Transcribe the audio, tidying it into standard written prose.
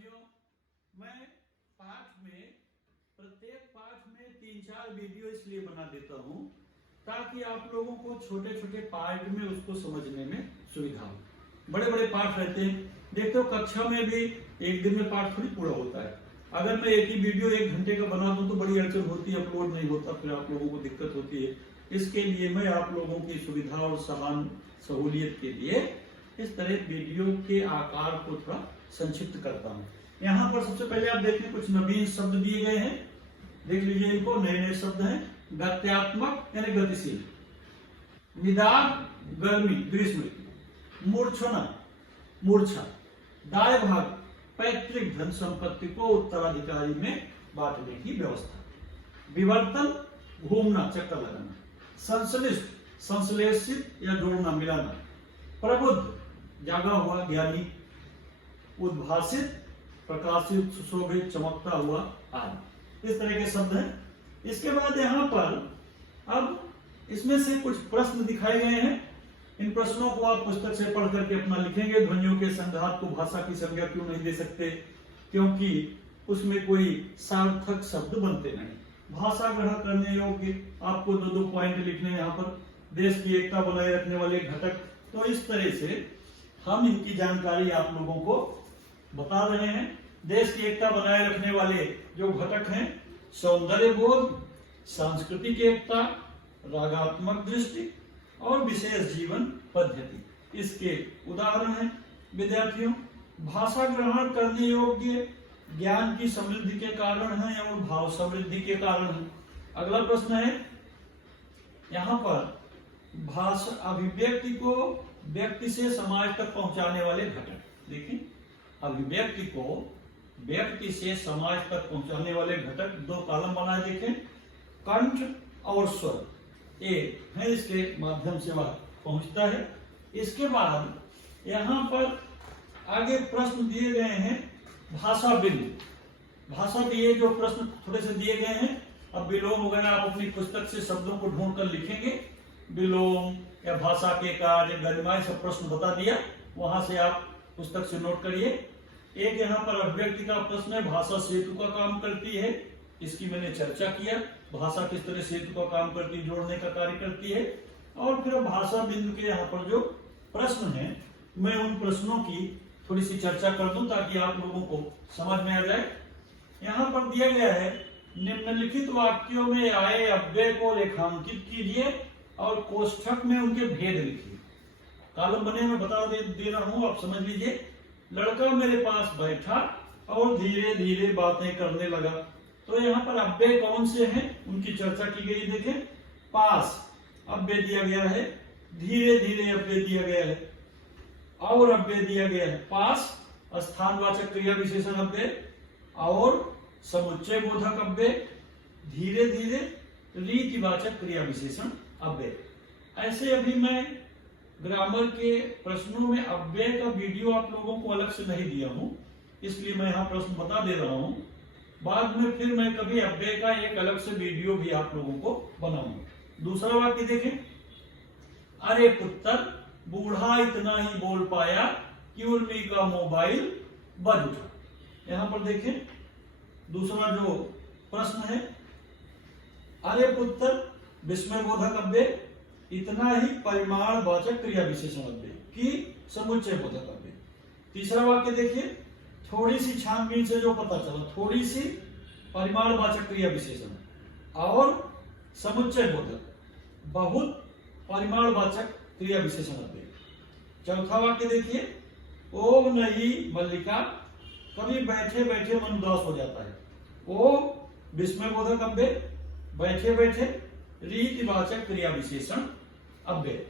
विद्यार्थियों, मैं प्रत्येक पाठ में 3-4 वीडियो इसलिए बना देता हूँ ताकि आप लोगों को छोटे छोटे पार्ट में उसको समझने में सुविधा हो। बड़े बड़े पाठ रहते हैं, देखते हो कक्षा में भी एक दिन में पाठ थोड़ी पूरा होता है। अगर मैं एक ही वीडियो 1 घंटे का बना दूं तो बड़ी अड़चन होती है, अपलोड नहीं होता, फिर आप लोगों को दिक्कत होती है। इसके लिए मैं आप लोगों की सुविधा और सहूलियत के लिए इस तरह वीडियो के आकार को थोड़ा संक्षिप्त करता हूँ। यहाँ पर सबसे पहले आप देखिए कुछ नवीन शब्द दिए गए हैं, देख लीजिए इनको। नए नए शब्द हैं। गत्यात्मक यानी गतिशील, निदान गर्मी ग्रीष्म, मूर्छना मूर्छा, दाय भाग पैतृक धन संपत्ति को उत्तराधिकारी में बांटने की व्यवस्था, विवर्तन घूमना चक्कर लगाना, संश्लिष्ट संश्लेषित या जोड़ना मिलाना, प्रबुद्ध जागा हुआ ज्ञानी, उद्भासित प्रकाशित सुशोभित चमकता हुआ आदि, इस तरह के शब्द हैं। इसके बाद यहाँ पर अब इसमें से कुछ प्रश्न दिखाए गए हैं। इन प्रश्नों को आप पुस्तक से पढ़ करके अपना लिखेंगे। ध्वनियों के संघात को भाषा की संज्ञा क्यों नहीं दे सकते? क्योंकि उसमें कोई सार्थक शब्द बनते नहीं। भाषा ग्रहण करने योग्य आपको 2-2 पॉइंट लिखने, यहाँ पर देश की एकता बनाए रखने वाले घटक। तो इस तरह से हम इनकी जानकारी आप लोगों को बता रहे हैं। देश की एकता बनाए रखने वाले जो घटक हैं, सौंदर्य बोध, सांस्कृतिक एकता, रागात्मक दृष्टि और विशेष जीवन पद्धति, इसके उदाहरण हैं। विद्यार्थियों, भाषा ग्रहण करने योग्य ज्ञान की समृद्धि के कारण है और भाव समृद्धि के कारण है। अगला प्रश्न है यहाँ पर, भाषा अभिव्यक्ति को व्यक्ति से समाज तक पहुंचाने वाले घटक। देखिए, अभिव्यक्ति को व्यक्ति से समाज तक पहुंचाने वाले घटक 2 कॉलम बनाए देखें। कंठ और स्वर एक है, इसके माध्यम से वह पहुंचता है। इसके बाद यहाँ पर आगे प्रश्न दिए गए हैं भाषा बिंदु। भाषा के ये जो प्रश्न थोड़े से दिए गए हैं, अब विलोम वगैरह आप अपनी पुस्तक से शब्दों को ढूंढ कर लिखेंगे। विलोम या भाषा के कार्य गरिमा सब प्रश्न बता दिया, वहां से आप पुस्तक से नोट करिए। एक यहाँ पर अभिव्यक्ति का प्रश्न है, भाषा सेतु का काम करती है, इसकी मैंने चर्चा किया। भाषा किस तरह सेतु का काम करती है, जोड़ने का कार्य करती है। और फिर भाषा बिंदु के यहाँ पर जो प्रश्न है, मैं उन प्रश्नों की थोड़ी सी चर्चा कर दूं ताकि आप लोगों को समझ में आ जाए। यहाँ पर दिया गया है, निम्नलिखित वाक्यों में आए अव्यय को रेखांकित कीजिए और कोष्ठक में उनके भेद लिखिए। कॉलम बने में बता दे रहा हूं, आप समझ लीजिए। लड़का मेरे पास बैठा और धीरे धीरे बातें करने लगा। तो यहाँ पर अव्यय कौन से हैं उनकी चर्चा की गई। देखें, पास अव्यय दिया गया है, धीरे धीरे अव्यय दिया गया है, और अव्यय दिया गया है। पास स्थानवाचक क्रिया विशेषण अव्यय और समुच्चय बोधक अव्यय, धीरे धीरे रीतिवाचक क्रिया विशेषण अव्यय। ऐसे अभी मैं ग्रामर के प्रश्नों में अव्यय का वीडियो आप लोगों को अलग से नहीं दिया हूं, इसलिए मैं यहाँ प्रश्न बता दे रहा हूं। बाद में फिर मैं कभी अव्यय का एक अलग से वीडियो भी आप लोगों को बनाऊंगा। दूसरा वाक्य देखें, अरे पुत्र बूढ़ा इतना ही बोल पाया कि उर्मी का मोबाइल बज उठा। यहाँ पर देखें, दूसरा जो प्रश्न है, अरे पुत्र विस्मय बोधक अव्यय, इतना ही परिमाण वाचक क्रिया विशेषण अव्यय की समुच्चय बोधक अव्यय। तीसरा वाक्य देखिए, थोड़ी सी छानबीन से जो पता चला, थोड़ी सी परिमाण वाचक क्रिया विशेषण और समुच्चय बोधक, बहुत परिमाण वाचक क्रिया विशेषण अव्यय। चौथा वाक्य देखिए, ओम नहीं मल्लिका, कभी बैठे बैठे मन उदास हो जाता है। ओम विस्मय बोधक अव्यय, बैठे बैठे रीतिवाचक क्रिया विशेषण अव्यय।